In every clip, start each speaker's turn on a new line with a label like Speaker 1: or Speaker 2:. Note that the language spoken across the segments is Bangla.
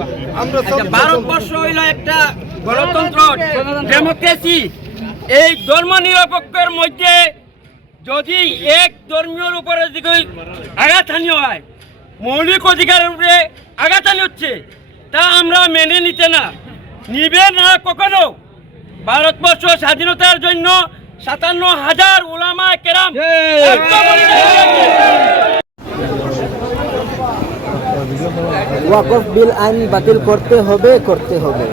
Speaker 1: আচ্ছা, ভারতবর্ষ হইল একটা গণতন্ত্র ডেমোক্রেসি। এই ধর্ম নিরপেক্ষের মধ্যে যদি এক ধর্মীয় উপরে যদি আঘাতানি হয় মৌলিক অধিকারের উপরে আঘাতানি হচ্ছে তা আমরা মেনে নিতে না। নিবে না কখনো। ভারতবর্ষ স্বাধীনতার জন্য সাতান্ন হাজার ওলামা কেরাম
Speaker 2: ওয়াকফ বিল আইন বাতিল করতে হবে করতে হবে।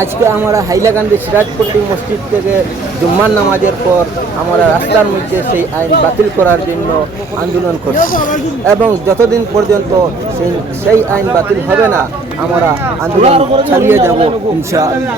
Speaker 2: আজকে আমরা হাইলাকান্দি সিরাজপট্টি মসজিদ থেকে জুম্মান নামাজের পর আমরা রাস্তার মধ্যে সেই আইন বাতিল করার জন্য আন্দোলন করছি। এবং যতদিন পর্যন্ত সেই সেই আইন বাতিল হবে না, আমরা আন্দোলন চালিয়ে যাব ইনশাআল্লাহ।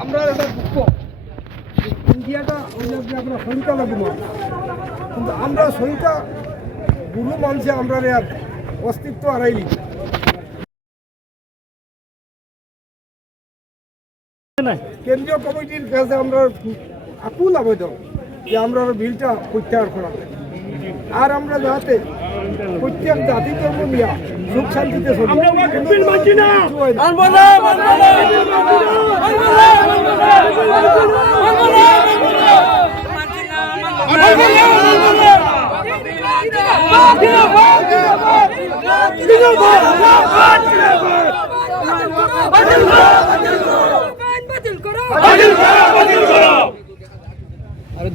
Speaker 3: আমরা এটা ইন্ডিয়াটা আমরা সহিতা লাগব কিন্তু আমরা সহিতা গুরু মানুষে আমরা অস্তিত্ব হারাইলি কেন্দ্রীয় কমিটির কাছে আমরা আকুল আবেদন যে আমরা বিলটা প্রত্যাহার করা আর আমরা যাতে প্রত্যেক জাতি ধর্ম নিয়ে সুখ শান্তিতে চলি।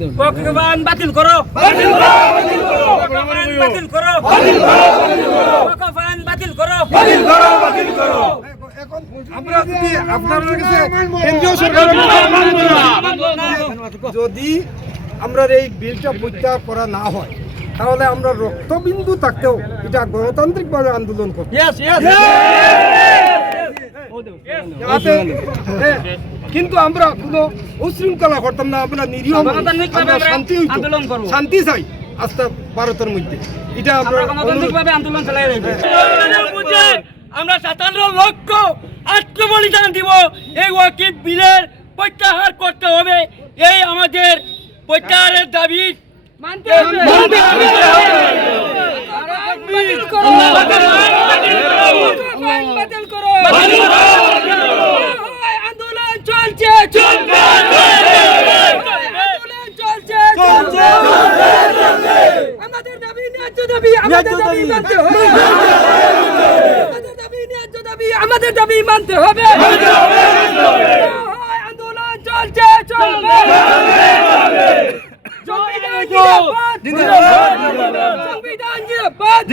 Speaker 3: কিন্তু কিছু হয় না।
Speaker 1: ভগবান বাতিল করো। বাতিল করো ভগবান বাতিল করো
Speaker 3: এখন আমরা যদি আপনার কাছে কেন্দ্রীয় সরকারের যদি আমরা এই বিলটা প্রত্যাহার করা না হয় তাহলে আমরা রক্তবিন্দু থাকতেও এটা গণতান্ত্রিকভাবে আন্দোলন করব হ্যাঁ, কিন্তু আমরা কোনো উশৃঙ্খলা করতাম না আমরা নিরীহ শান্তি
Speaker 1: আন্দোলন করব।
Speaker 3: শান্তি চাই আস্থা ভারতের মধ্যে। এটা আমরা
Speaker 1: আমরা আন্দোলন চালাই আমরা সাতান্ন লক্ষ আত্মবলিদান দিব। এই ওয়াকিব বিলের প্রত্যাহার করতে হবে। এই আমাদের প্রত্যাহারের দাবি মানতে হবে বাতিল করো আন্দোলন চলছে চলবে আন্দোলন চলছে চলছে আমাদের দাবি ন্যায্য দাবি আমাদের দাবি মানতে হবে। ন্যায্য দাবি আমাদের দাবি মানতে হবে। আন্দোলন চলছে চলবে। সংবিধান জিন্দাবাদ সংবিধান জিন্দাবাদ